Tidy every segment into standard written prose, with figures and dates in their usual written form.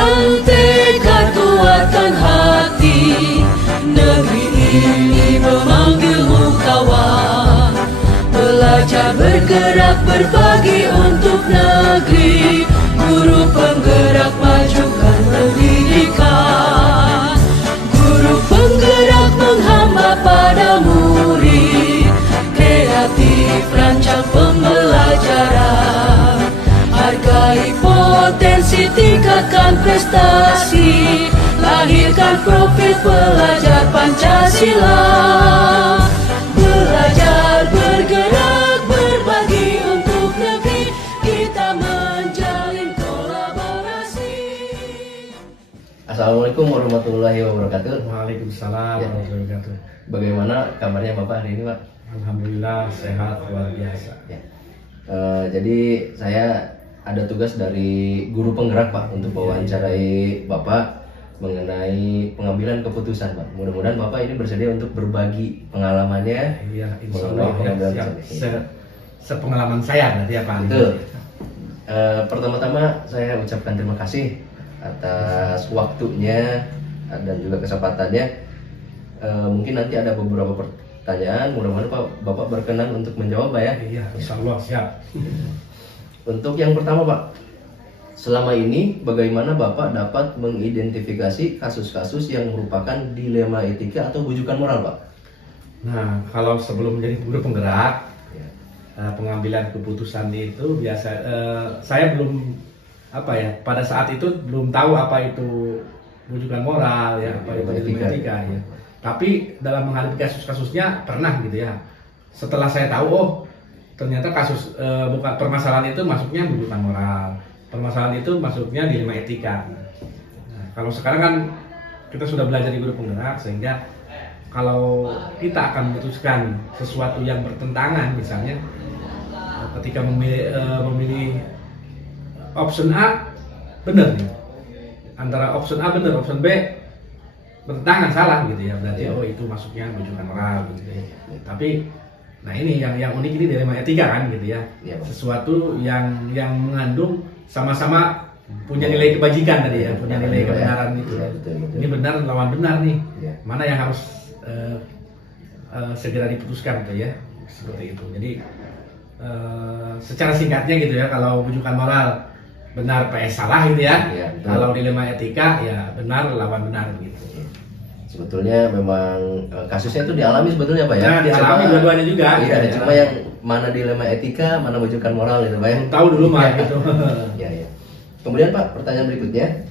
Dengan tekad kuatkan hati, negeri ini memanggilmu kawan. Belajar bergerak berbagi untuk negeri, guru penggerak majukan pendidikan. Guru penggerak menghamba pada murid, kreatif rancang pembelajaran. Hargai potensi, tingkatkan prestasi, lahirkan profil pelajar Pancasila. Belajar bergerak berbagi untuk negeri, kita menjalin kolaborasi. Assalamualaikum warahmatullahi wabarakatuh. Waalaikumsalam warahmatullahi wabarakatuh. Bagaimana kabarnya Bapak hari ini, Pak? Alhamdulillah sehat luar biasa. Ya. Jadi saya ada tugas dari guru penggerak, Pak, untuk wawancarai Bapak mengenai pengambilan keputusan, Pak. Mudah-mudahan Bapak ini bersedia untuk berbagi pengalamannya. Iya, insya mengenai Allah pengambilan ya, keputusan. sepengalaman saya berarti ya Pak. Betul. Pertama-tama saya ucapkan terima kasih atas waktunya dan juga kesempatannya. Mungkin nanti ada beberapa pertanyaan, mudah-mudahan Bapak berkenan untuk menjawab, Pak, ya. Iya, insya Allah siap. Untuk yang pertama, Pak, selama ini bagaimana Bapak dapat mengidentifikasi kasus-kasus yang merupakan dilema etika atau bujukan moral, Pak? Nah, kalau sebelum menjadi guru penggerak, pengambilan keputusan itu biasa saya belum pada saat itu belum tahu apa itu bujukan moral ya, apa itu dilema etika ya. Tapi dalam menghadapi kasus-kasusnya pernah gitu ya. Setelah saya tahu, oh ternyata kasus bukan permasalahan itu masuknya bujukan moral, permasalahan itu masuknya dilema etika. Nah, kalau sekarang kan kita sudah belajar di guru penggerak, sehingga kalau kita akan memutuskan sesuatu yang bertentangan, misalnya ketika memilih option A benar nih, antara option A benar, option B bertentangan salah gitu ya, berarti oh itu masuknya bujukan moral gitu ya. Tapi nah ini yang unik, ini dilema etika kan gitu ya, sesuatu yang mengandung sama-sama punya nilai kebajikan tadi ya, punya nilai kebenaran itu. Ini benar lawan benar nih, mana yang harus segera diputuskan gitu ya, seperti itu. Jadi secara singkatnya gitu ya, kalau bujukan moral benar PS salah gitu ya, kalau dilema etika ya benar lawan benar gitu. Sebetulnya memang kasusnya itu dialami sebetulnya, Pak, ya. Nah, dialami dua-duanya juga. Iya, ya. Cuma yang mana dilema etika, mana bujukan moral gitu, Pak, ya. Tahu dulu mah gitu. Ya. Kemudian, Pak, pertanyaan berikutnya,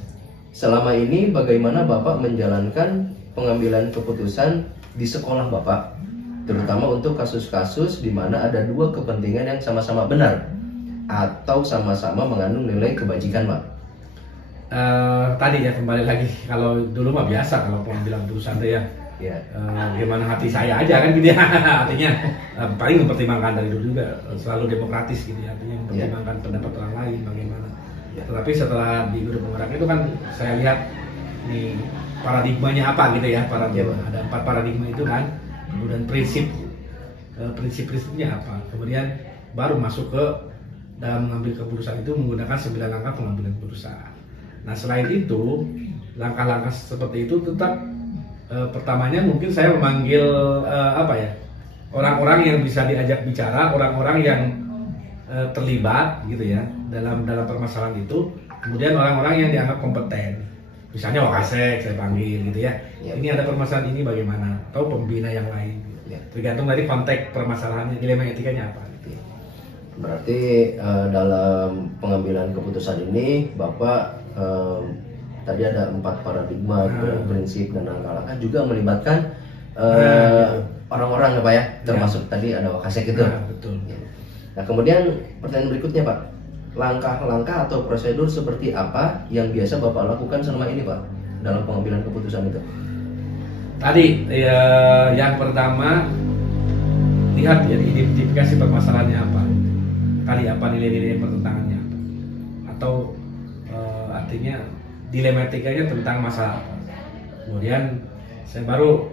selama ini bagaimana Bapak menjalankan pengambilan keputusan di sekolah Bapak, terutama untuk kasus-kasus di mana ada dua kepentingan yang sama-sama benar atau sama-sama mengandung nilai kebajikan, Pak? Tadi ya, kembali lagi, kalau dulu mah biasa kalau pengambilan keputusan ya, gimana hati saya aja kan gitu ya. Artinya paling mempertimbangkan dari dulu juga, selalu demokratis gitu ya, artinya mempertimbangkan pendapat orang lain bagaimana. Tetapi setelah di guru penggerak itu kan saya lihat nih paradigmanya apa gitu ya, ada 4 paradigma itu kan, kemudian prinsip-prinsipnya apa, kemudian baru masuk ke dalam mengambil keputusan itu menggunakan 9 langkah pengambilan keputusan. Nah, selain itu, langkah-langkah seperti itu tetap pertamanya mungkin saya memanggil orang-orang yang bisa diajak bicara, orang-orang yang terlibat gitu ya dalam permasalahan itu, kemudian orang-orang yang dianggap kompeten. Misalnya Wakasek saya panggil gitu ya. Ini ada permasalahan ini bagaimana, atau pembina yang lain. Tergantung dari konteks permasalahannya, dilema etikanya apa gitu ya. Berarti dalam pengambilan keputusan ini Bapak tadi ada 4 paradigma, prinsip dan langkah-langkah, juga melibatkan orang-orang ya, Pak, ya, termasuk tadi ada Wakasek itu. Betul. Nah, kemudian pertanyaan berikutnya, Pak, langkah-langkah atau prosedur seperti apa yang biasa Bapak lakukan selama ini, Pak, dalam pengambilan keputusan itu? Tadi ya, yang pertama lihat ya, identifikasi permasalahannya apa, tadi apa nilai-nilai pertentangannya apa, atau artinya dilematikanya tentang masalah apa. Kemudian saya baru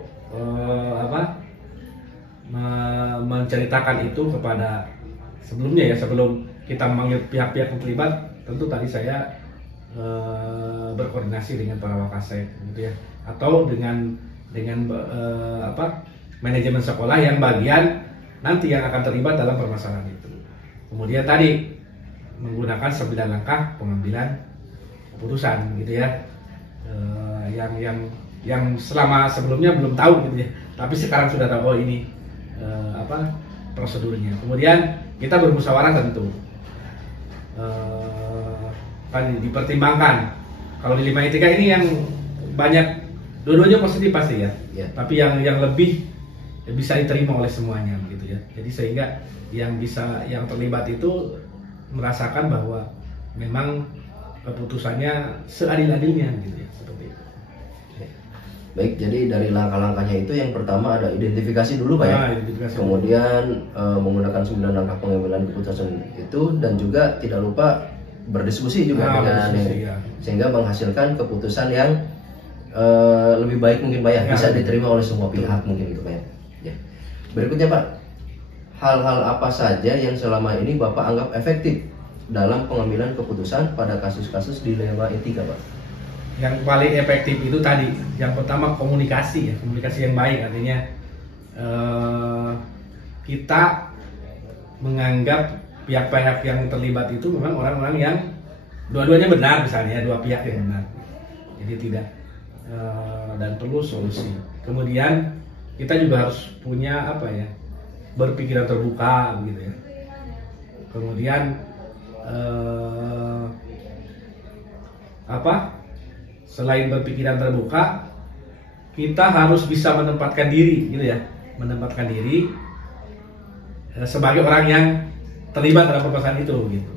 menceritakan itu kepada sebelumnya ya, sebelum kita memanggil pihak-pihak yang terlibat. Tentu tadi saya berkoordinasi dengan para wakasek gitu ya, atau dengan manajemen sekolah yang bagian nanti yang akan terlibat dalam permasalahan itu. Kemudian tadi menggunakan 9 langkah pengambilan keputusan gitu ya, yang selama sebelumnya belum tahu gitu ya, tapi sekarang sudah tahu, oh ini prosedurnya. Kemudian kita bermusyawarah tentu, kan dipertimbangkan. Kalau di 5 etika ini yang banyak, dua-duanya positif pasti ya, tapi yang lebih bisa diterima oleh semuanya gitu ya. Jadi sehingga yang terlibat itu merasakan bahwa memang keputusannya seadil-adilnya gitu ya, seperti itu. Baik, jadi dari langkah-langkahnya itu yang pertama ada identifikasi dulu Pak ya. Kemudian menggunakan 9 langkah pengambilan keputusan itu, dan juga tidak lupa berdiskusi juga dengan sehingga menghasilkan keputusan yang lebih baik mungkin Pak ya, bisa diterima oleh semua pihak mungkin gitu Pak ya. Berikutnya Pak, hal-hal apa saja yang selama ini Bapak anggap efektif dalam pengambilan keputusan pada kasus-kasus dilema etika Pak? Yang paling efektif itu tadi, yang pertama komunikasi ya, komunikasi yang baik. Artinya kita menganggap pihak-pihak yang terlibat itu memang orang-orang yang dua-duanya benar, misalnya dua pihak yang benar, jadi tidak dan perlu solusi. Kemudian kita juga harus punya berpikiran terbuka gitu ya. Kemudian selain berpikiran terbuka, kita harus bisa menempatkan diri gitu ya, menempatkan diri sebagai orang yang terlibat dalam permasalahan itu gitu.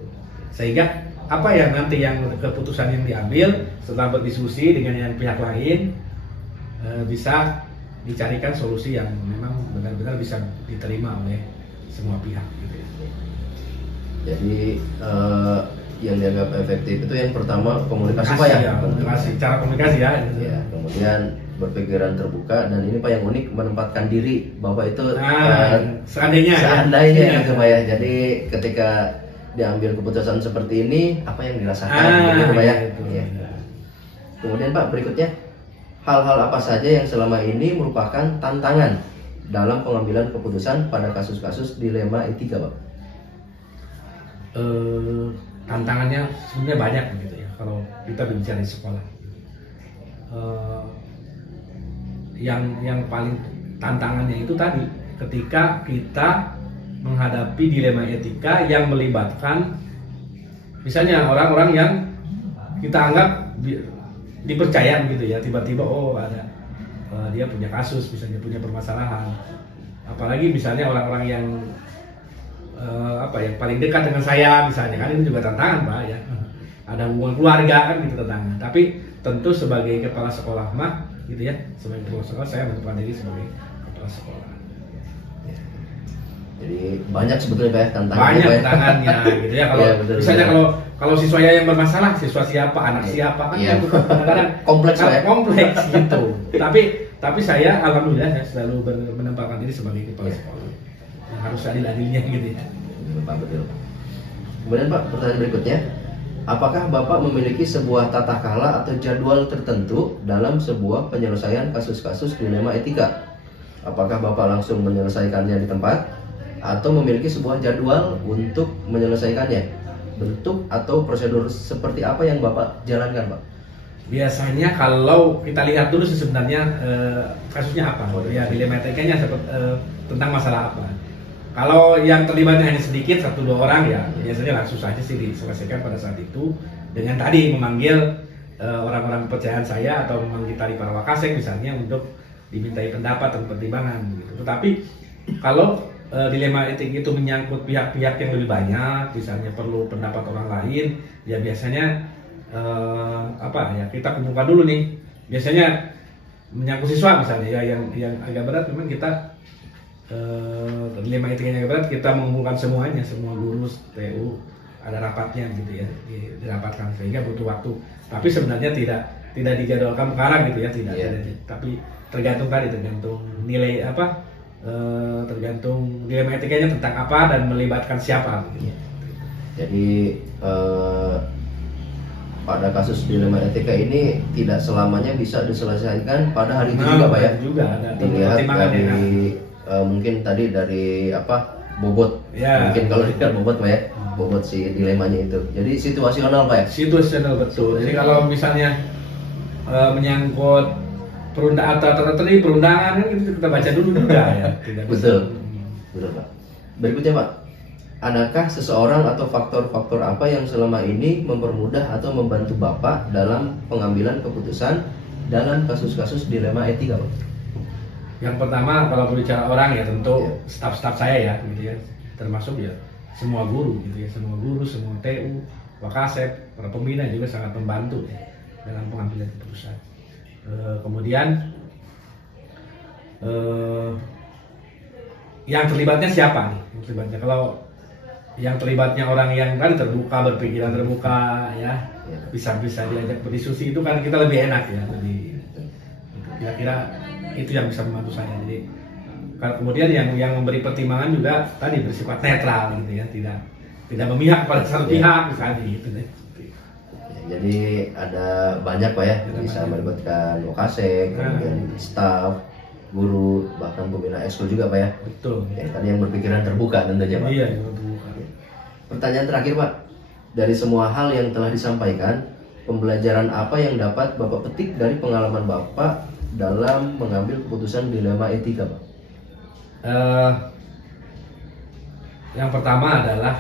Sehingga nanti yang keputusan yang diambil setelah berdiskusi dengan yang pihak lain bisa dicarikan solusi yang memang benar-benar bisa diterima oleh semua pihak gitu ya. Jadi yang dianggap efektif itu yang pertama komunikasi Pak ya, cara komunikasi ya. Kemudian berpikiran terbuka, dan ini Pak yang unik, menempatkan diri Bapak itu seandainya gitu Pak ya. Jadi ketika diambil keputusan seperti ini, apa yang dirasakan gitu Pak ya. Kemudian Pak, berikutnya, hal-hal apa saja yang selama ini merupakan tantangan dalam pengambilan keputusan pada kasus-kasus dilema etika Pak? Tantangannya sebenarnya banyak gitu ya, kalau kita bicara di sekolah. Yang paling tantangannya itu tadi, ketika kita menghadapi dilema etika yang melibatkan misalnya orang-orang yang kita anggap dipercaya gitu ya, tiba-tiba dia punya kasus, misalnya punya permasalahan, apalagi misalnya orang-orang yang yang paling dekat dengan saya misalnya, kan ini juga tantangan Pak ya. Ada hubungan keluarga kan gitu tantangan. Tapi tentu sebagai kepala sekolah gitu ya, sebagai kepala sekolah saya menempatkan diri sebagai kepala sekolah. Jadi banyak sebetulnya Pak tantangannya. Banyak tantangannya gitu ya. Kalau misalnya kalau siswa yang bermasalah, siswa siapa, anak siapa kan kadang-kadang kompleks Pak ya. Kompleks gitu. Tapi saya alhamdulillah saya selalu menempatkan diri sebagai kepala sekolah. Harus adil-adilnya gitu ya. Betul. Kemudian Pak, pertanyaan berikutnya, apakah Bapak memiliki sebuah tata krama atau jadwal tertentu dalam sebuah penyelesaian kasus-kasus dilema etika? Apakah Bapak langsung menyelesaikannya di tempat atau memiliki sebuah jadwal untuk menyelesaikannya? Bentuk atau prosedur seperti apa yang Bapak jalankan Pak? Biasanya kalau kita lihat dulu sebenarnya kasusnya apa, ya dilema etikanya tentang masalah apa. Kalau yang terlibatnya hanya sedikit, 1-2 orang ya biasanya langsung saja sih diselesaikan pada saat itu dengan tadi memanggil orang-orang kepercayaan saya atau memanggil tadi para wakasek misalnya untuk dimintai pendapat dan pertimbangan gitu. Tetapi kalau dilema etik itu menyangkut pihak-pihak yang lebih banyak, misalnya perlu pendapat orang lain, ya biasanya kita kumpulkan dulu nih. Biasanya menyangkut siswa misalnya ya, yang agak berat memang kita dilema etikanya agak berat, kita mengumpulkan semuanya, semua guru TU ada rapatnya gitu ya, dirapatkan sehingga butuh waktu. Tapi sebenarnya tidak dijadwalkan sekarang gitu ya, tidak. Tapi tergantung nilai tergantung dilema etikanya tentang apa dan melibatkan siapa gitu. Jadi pada kasus dilema etika ini tidak selamanya bisa diselesaikan pada hari itu juga Pak ya. Juga ada Dilihat pertimbangannya. dari mungkin tadi dari bobot. Ya. Mungkin kalau dilihat bobot Pak ya, bobot si dilemanya itu. Jadi situasional Pak ya. Situasional betul. Jadi kalau misalnya menyangkut perundangan kan kita baca dulu juga ya. Tidak bisa. Betul. Betul Pak. Berikutnya Pak, adakah seseorang atau faktor-faktor apa yang selama ini mempermudah atau membantu Bapak dalam pengambilan keputusan dalam kasus-kasus dilema etika Pak? Yang pertama kalau berbicara orang ya tentu Ya. staf-staf saya ya gitu ya, termasuk ya semua guru gitu ya, semua TU, Wakasep, para pembina juga sangat membantu ya, dalam pengambilan keputusan. Kemudian yang terlibatnya siapa nih? Yang terlibatnya kalau yang terlibatnya orang yang kan terbuka, berpikiran terbuka ya, bisa diajak berdiskusi, itu kan kita lebih enak ya, lebih kira-kira itu yang bisa membantu saya. Jadi kemudian yang memberi pertimbangan juga tadi bersifat netral gitu ya, tidak memihak pada satu pihak misalnya gitu deh. Jadi ada banyak Pak ya, bisa melibatkan Wakasek, kemudian staf, guru, bahkan pembina ekskul juga Pak ya. Betul. Yang tadi yang berpikiran terbuka tentunya Pak. Iya, terbuka. Pertanyaan terakhir Pak, dari semua hal yang telah disampaikan, pembelajaran apa yang dapat Bapak petik dari pengalaman Bapak dalam mengambil keputusan dilema etika Pak? Yang pertama adalah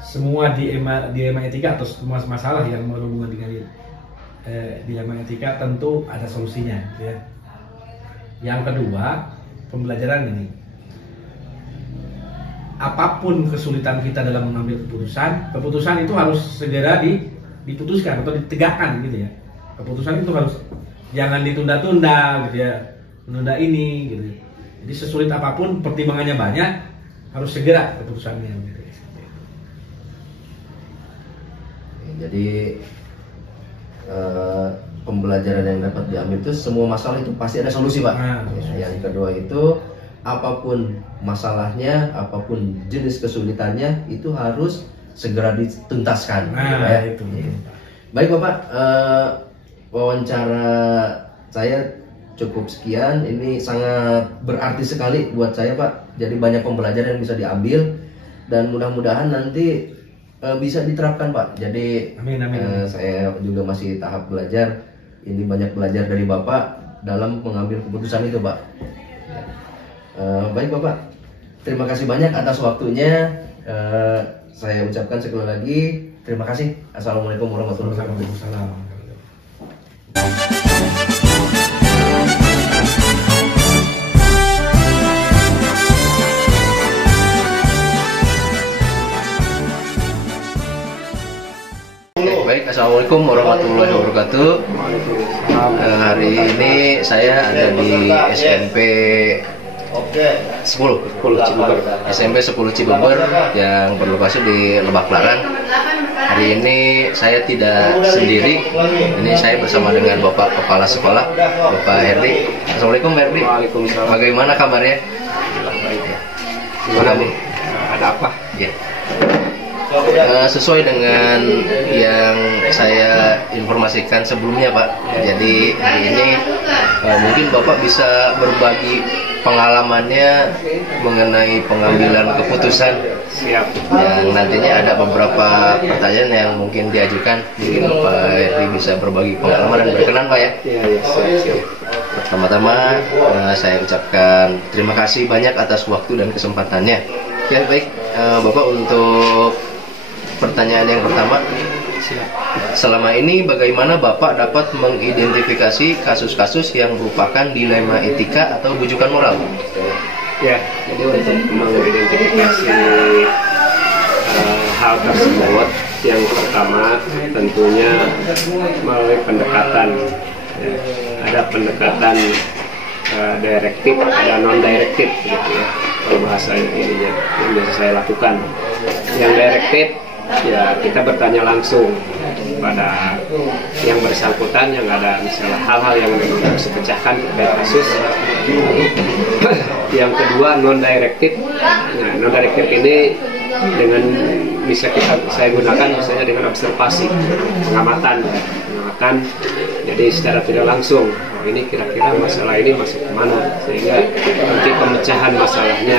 semua dilema etika atau semua masalah yang berhubungan dengan dilema etika tentu ada solusinya gitu ya. Yang kedua, pembelajaran ini, apapun kesulitan kita dalam mengambil keputusan itu harus segera diputuskan atau ditegakkan gitu ya. Keputusan itu harus jangan ditunda-tunda gitu ya, menunda ini gitu. Jadi sesulit apapun, pertimbangannya banyak, harus segera keputusannya gitu. Jadi pembelajaran yang dapat diambil itu semua masalah itu pasti ada solusi Pak. Yang kedua itu apapun masalahnya, apapun jenis kesulitannya itu harus segera dituntaskan. Itu. Baik Bapak, wawancara saya cukup sekian. Ini sangat berarti sekali buat saya Pak. Jadi banyak pembelajaran yang bisa diambil dan mudah-mudahan nanti bisa diterapkan Pak. Jadi amin. saya juga masih tahap belajar. Ini banyak belajar dari Bapak dalam mengambil keputusan itu Pak. Baik Bapak, terima kasih banyak atas waktunya. Saya ucapkan sekali lagi terima kasih. Assalamualaikum warahmatullahi wabarakatuh. Baik, assalamualaikum warahmatullahi wabarakatuh. Hari ini saya ada di SMP 10 Cibubur, SMP 10 Cibubur yang berlokasi di Lebak Larang. Hari ini saya tidak sendiri. Ini saya bersama dengan Bapak Kepala Sekolah, Bapak Herdi. Assalamualaikum Herdi. Waalaikumsalam. Bagaimana kabarnya? Baik. Gimana Bu? Ada apa? Ya. Sesuai dengan yang saya informasikan sebelumnya Pak. Jadi hari ini mungkin Bapak bisa berbagi pengalamannya mengenai pengambilan keputusan. Siap. Yang nantinya ada beberapa pertanyaan yang mungkin diajukan. Mungkin Pak Herdi bisa berbagi pengalaman dan berkenan Pak ya. Iya, siap. Pertama-tama saya ucapkan terima kasih banyak atas waktu dan kesempatannya. Ya baik, Bapak untuk pertanyaan yang pertama, selama ini bagaimana Bapak dapat mengidentifikasi kasus-kasus yang merupakan dilema etika atau bujukan moral? Ya, jadi untuk mengidentifikasi hal tersebut, yang pertama tentunya melalui pendekatan. Ya, ada pendekatan direktif, ada non direktif gitu ya, kalau bahasa ininya yang biasa saya lakukan. Yang direktif ya kita bertanya langsung pada yang bersangkutan, yang ada misalnya hal-hal yang harus dipecahkan terkait kasus. Yang kedua non direktif. Nah, non direktif ini dengan bisa saya gunakan misalnya dengan observasi, pengamatan. Jadi secara tidak langsung, oh ini kira-kira masalah ini masuk kemana, sehingga nanti pemecahan masalahnya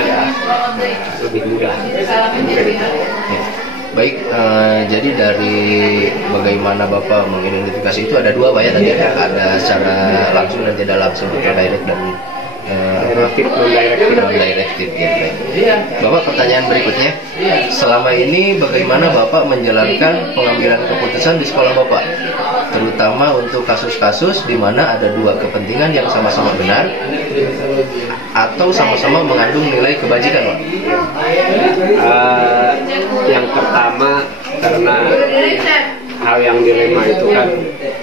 lebih mudah. Baik, jadi dari bagaimana Bapak mengidentifikasi itu ada dua Pak ya tadi, ada secara langsung dan tidak langsung, direct dan non-directive ya. Bapak, pertanyaan berikutnya, selama ini bagaimana Bapak menjalankan pengambilan keputusan di sekolah Bapak, terutama untuk kasus-kasus di mana ada dua kepentingan yang sama-sama benar atau sama-sama mengandung nilai kebajikan, Pak? Yang pertama, karena hal yang dilema itu kan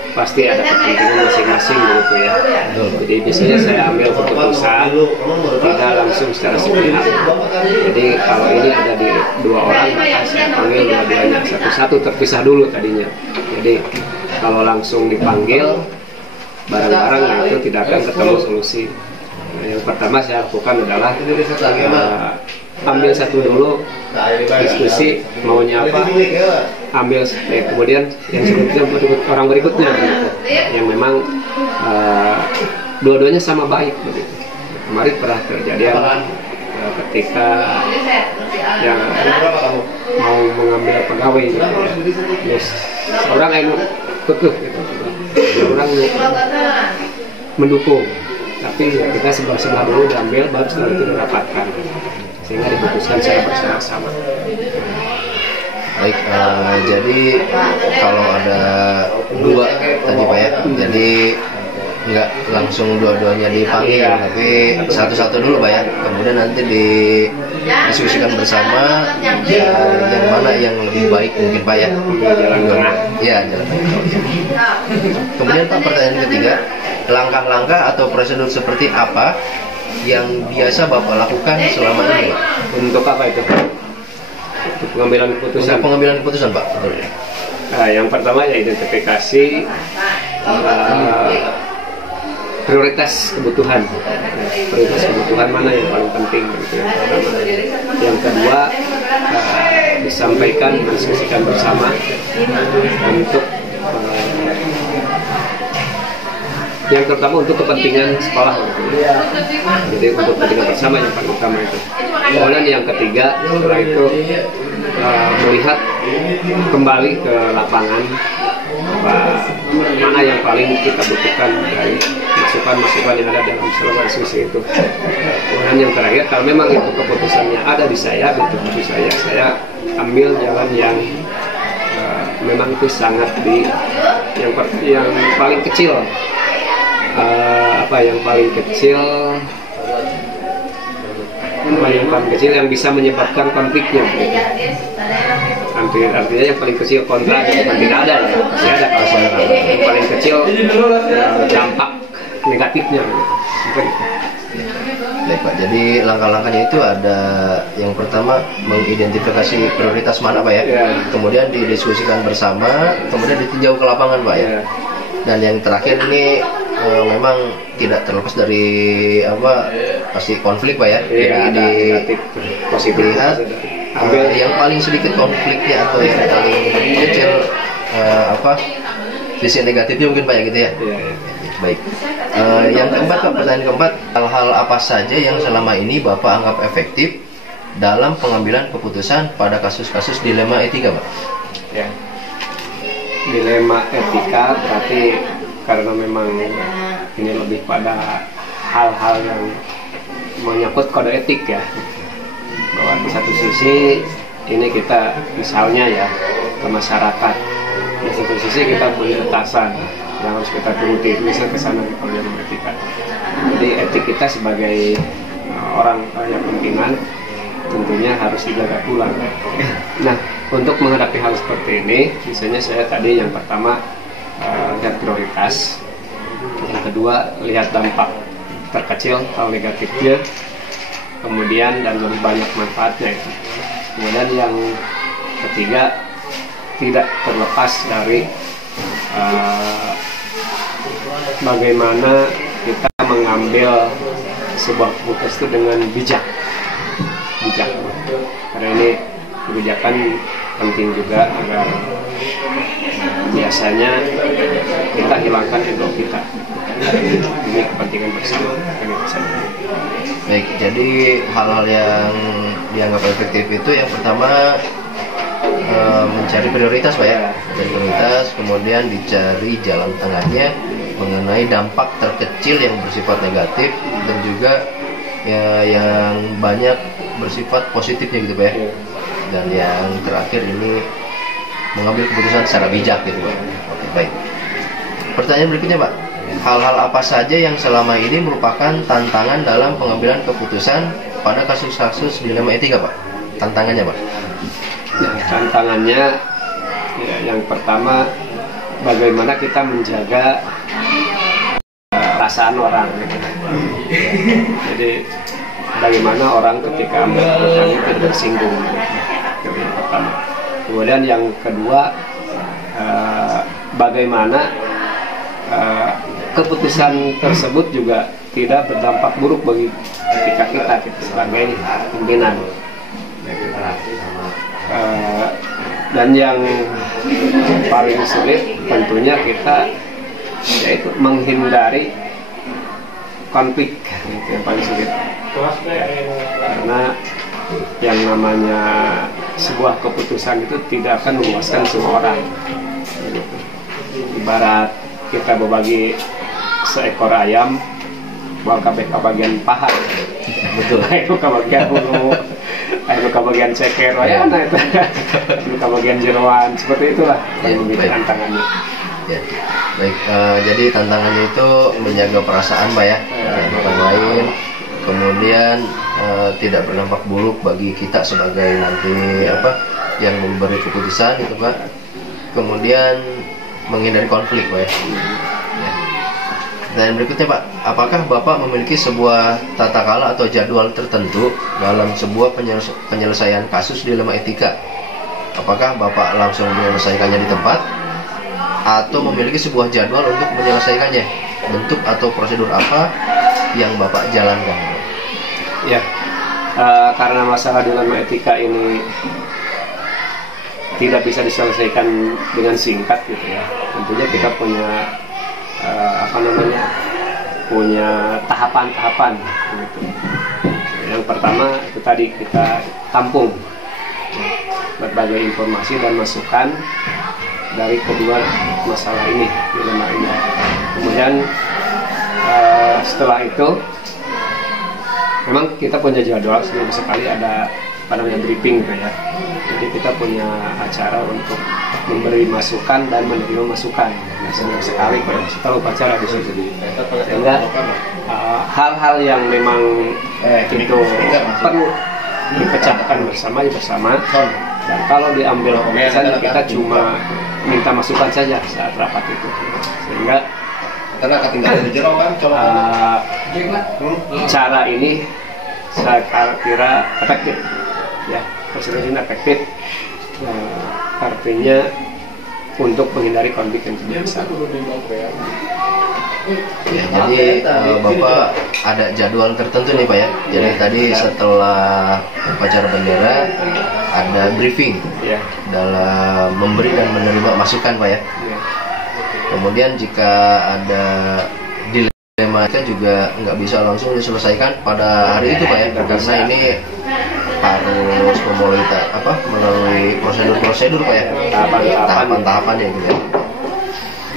pasti ada kepentingan masing-masing gitu ya. Jadi biasanya saya ambil keputusan tidak langsung secara sepihak. Jadi kalau ini ada di dua orang, maka saya panggil dua-duanya satu-satu, terpisah dulu tadinya. Jadi kalau langsung dipanggil bareng-bareng, nah itu tidak akan ketemu solusi. Nah, yang pertama saya lakukan adalah ambil satu dulu, diskusi maunya apa, ambil kemudian yang orang berikutnya gitu, yang memang dua-duanya sama baik begitu. Kemarin pernah kejadian ketika yang mau mengambil pegawai gitu, ya. Seorang yang kekeh gitu, seorang mendukung, tapi ya kita sebelah dulu diambil, baru setelah itu didapatkan, sehingga diputuskan secara bersama-sama. Baik, jadi kalau ada dua tadi Pak ya, jadi nggak langsung dua-duanya dipanggil, tapi satu-satu dulu Pak ya, kemudian nanti didiskusikan bersama yang mana yang lebih baik mungkin Pak ya, jalan tengah. Ya, jalan tengah. Kemudian Pak, pertanyaan ketiga, langkah-langkah atau prosedur seperti apa yang biasa Bapak lakukan selama ini, Pak? Untuk apa itu? Untuk pengambilan keputusan. Untuk pengambilan keputusan, Pak. Betul. Nah, yang pertama ya identifikasi prioritas kebutuhan. Prioritas kebutuhan mana yang paling penting gitu ya. Yang kedua, disampaikan, diskusikan bersama untuk yang terutama untuk kepentingan sekolah gitu. Jadi untuk kepentingan bersama yang paling utama itu. Kemudian yang ketiga, setelah itu melihat kembali ke lapangan mana yang paling kita butuhkan dari masukan-masukan yang ada dalam seluruh diskusi itu. Kemudian yang terakhir, kalau memang itu keputusannya ada di saya, betul saya ambil jalan yang memang itu sangat yang paling kecil. Yang paling kecil yang bisa menyebabkan konfliknya gitu. Artinya yang paling kecil kontra bukan tidak ada ya, pasti ada. Kalau yang paling kecil dampak negatifnya gitu. Baik Pak, jadi langkah-langkahnya itu ada yang pertama mengidentifikasi prioritas mana Pak ya, kemudian didiskusikan bersama, kemudian ditinjau ke lapangan Pak ya. Dan yang terakhir ini memang tidak terlepas dari pasti konflik Pak ya. Jadi dilihat yang paling sedikit konfliknya atau yang paling kecil sisi negatifnya mungkin Pak ya gitu ya. Baik. Yang keempat Pak, pertanyaan keempat, hal-hal apa saja yang selama ini Bapak anggap efektif dalam pengambilan keputusan pada kasus-kasus dilema etika Pak? Ya. Dilema etika berarti karena memang ini lebih pada hal-hal yang menyangkut kode etik ya, bahwa di satu sisi ini kita misalnya ya ke masyarakat, di satu sisi kita punya batasan yang harus kita turuti, misalnya ke sana kalau dalam etika. Jadi etik kita sebagai orang yang pentingan tentunya harus dijaga pula. Nah, untuk menghadapi hal seperti ini, misalnya saya tadi yang pertama lihat prioritas, yang kedua lihat dampak terkecil hal negatifnya, kemudian dan lebih banyak manfaatnya. Kemudian yang ketiga, tidak terlepas dari bagaimana kita mengambil sebuah keputusan itu dengan bijak. Karena ini kebijakan penting juga agar biasanya kita hilangkan ego kita. Ini kepentingan bersama. Baik, jadi hal-hal yang dianggap efektif itu yang pertama mencari prioritas Pak ya, mencari prioritas, kemudian dicari jalan tengahnya mengenai dampak terkecil yang bersifat negatif dan juga ya yang banyak bersifat positifnya gitu Pak ya. Dan yang terakhir ini mengambil keputusan secara bijak gitu Pak. Oke, baik. Pertanyaan berikutnya Pak, hal-hal apa saja yang selama ini merupakan tantangan dalam pengambilan keputusan pada kasus-kasus dilema etika Pak? Tantangannya Pak? Tantangannya ya, yang pertama bagaimana kita menjaga perasaan orang. Jadi bagaimana orang ketika ambil keputusan itu tidak tersinggung. Itu yang pertama. Kemudian yang kedua bagaimana keputusan tersebut juga tidak berdampak buruk bagi etika kita sebagai pimpinan. Dan yang paling sulit tentunya kita yaitu menghindari konflik, itu yang paling sulit karena yang namanya sebuah keputusan itu tidak akan memuaskan semua orang. Ibarat kita berbagi seekor ayam, mau ke bagian paha, betul, itu ke bagian bulu, itu ke bagian ceker, ya, nah itu ke bagian jeroan, seperti itulah yang menjadi tantangannya. Ya. Baik, jadi tantangannya itu menjaga perasaan Pak ya, orang lain, kemudian tidak berdampak buruk bagi kita sebagai nanti yang memberi keputusan itu Pak, kemudian menghindari konflik Pak ya. Dan berikutnya Pak, apakah Bapak memiliki sebuah tata kala atau jadwal tertentu dalam sebuah penyelesaian kasus dilema etika? Apakah Bapak langsung menyelesaikannya di tempat atau memiliki sebuah jadwal untuk menyelesaikannya? Bentuk atau prosedur apa yang Bapak jalankan? Ya, karena masalah dilema etika ini tidak bisa diselesaikan dengan singkat gitu ya. Tentunya kita punya punya tahapan-tahapan gitu. Yang pertama itu tadi kita tampung berbagai informasi dan masukan dari kedua masalah ini, dilema ini. Kemudian setelah itu memang kita punya jadwal, seminggu sekali ada namanya briefing gitu ya. Jadi kita punya acara untuk memberi masukan dan menerima masukan. Nah, seminggu sekali kita upacara di situ. Sehingga hal-hal yang memang itu perlu dipecahkan bersama. Dan kalau diambil keputusan kita cuma minta masukan saja saat rapat itu. Sehingga cara ini saya kira efektif. Ya, prosedur ini efektif, artinya untuk menghindari konflik yang tidak besar. Ya, jadi Bapak ada jadwal tertentu nih Pak ya. Jadi tadi setelah upacara bendera ada briefing dalam memberi dan menerima masukan Pak ya. Kemudian jika ada dilema kita juga nggak bisa langsung diselesaikan pada hari itu Pak ya, karena ini harus melalui prosedur Pak ya, tahapan-tahapannya gitu ya.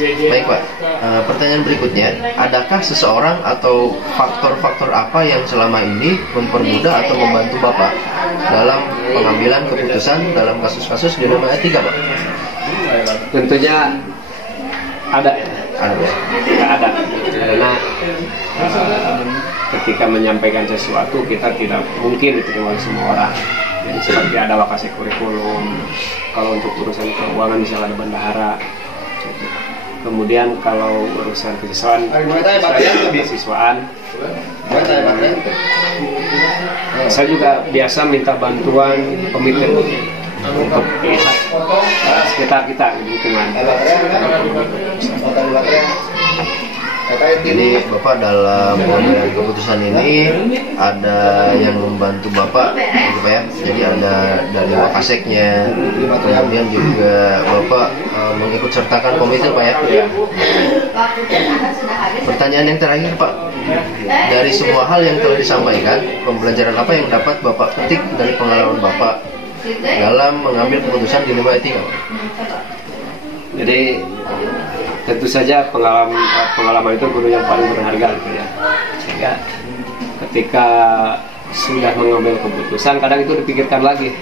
Baik Pak, pertanyaan berikutnya, adakah seseorang atau faktor-faktor apa yang selama ini mempermudah atau membantu Bapak dalam pengambilan keputusan dalam kasus-kasus dilema etika Pak? Tentunya ada ya. Ada. Karena ketika menyampaikan sesuatu kita tidak mungkin diterima oleh semua orang. Jadi seperti ada wakasi kurikulum, kalau untuk urusan keuangan misalnya ada bendahara. Kemudian kalau urusan kesiswaan, saya juga biasa minta bantuan pemimpin untuk pihak sekitar kita di lingkungan. Jadi Bapak dalam pengambilan keputusan ini ada yang membantu Bapak, gitu Pak ya. Jadi ada dari Wakaseknya, kemudian juga Bapak mengikut sertakan komite Pak ya. Pertanyaan yang terakhir Pak, dari semua hal yang telah disampaikan, pembelajaran apa yang dapat Bapak petik dari pengalaman Bapak dalam mengambil keputusan di lima etika? Jadi tentu saja pengalaman itu guru yang paling berharga gitu ya. Sehingga ketika sudah mengambil keputusan kadang itu dipikirkan lagi,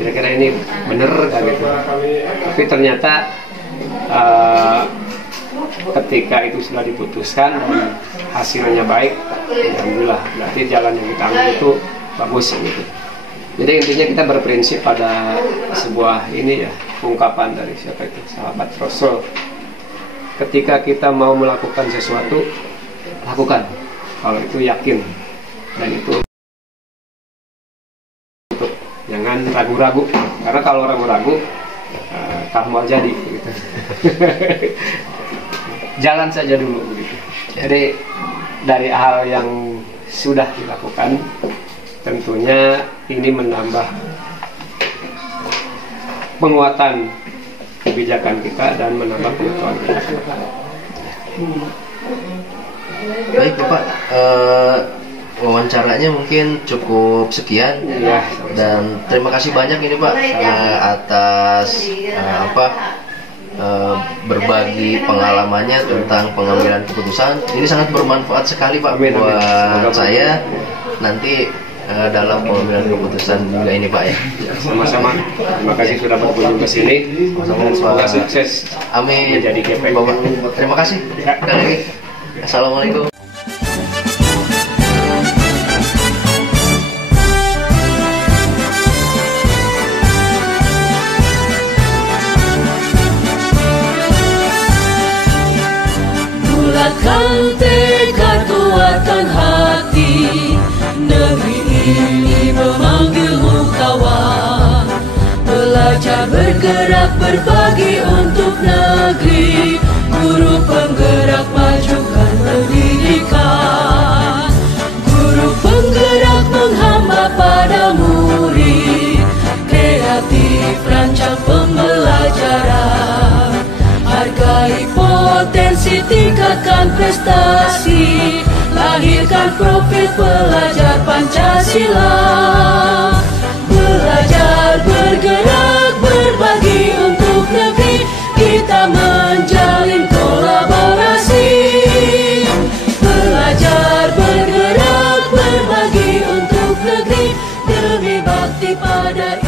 kira-kira ini bener gak gitu. Tapi ternyata ketika itu sudah diputuskan dan hasilnya baik, alhamdulillah, berarti jalan yang kita ambil itu bagus gitu. Jadi intinya kita berprinsip pada sebuah ini ya, ungkapan dari siapa itu, sahabat Rasul. Ketika kita mau melakukan sesuatu, lakukan. Kalau itu yakin, dan itu jangan ragu-ragu. Karena kalau ragu-ragu, kamu jadi. Gitu. Jalan saja dulu begitu. Jadi dari hal yang sudah dilakukan, tentunya ini menambah penguatan kebijakan kita dan menambah pengetahuan kita. Baik Bapak, wawancaranya mungkin cukup sekian Ya, dan terima kasih banyak ini Pak atas berbagi pengalamannya tentang pengambilan keputusan. Ini sangat bermanfaat sekali Pak buat saya nanti dalam pengambilan keputusan juga ini Pak ya. Sama-sama. Terima kasih sudah berkunjung ke sini. Semoga sukses. Amin. Menjadi GPK. Bapak, terima kasih. Sekali lagi. Assalamualaikum. Bulatkan tekad, kuatkan hati, negeri ini memanggilmu kawan. Belajar bergerak berbagi untuk negeri, guru penggerak majukan pendidikan. Guru penggerak menghamba pada murid, kreatif rancang pembelajaran. Hargai potensi, tingkatkan prestasi, lahirkan profil pelajar Pancasila. Belajar bergerak berbagi untuk negeri, kita menjalin kolaborasi. Belajar bergerak berbagi untuk negeri, demi bakti pada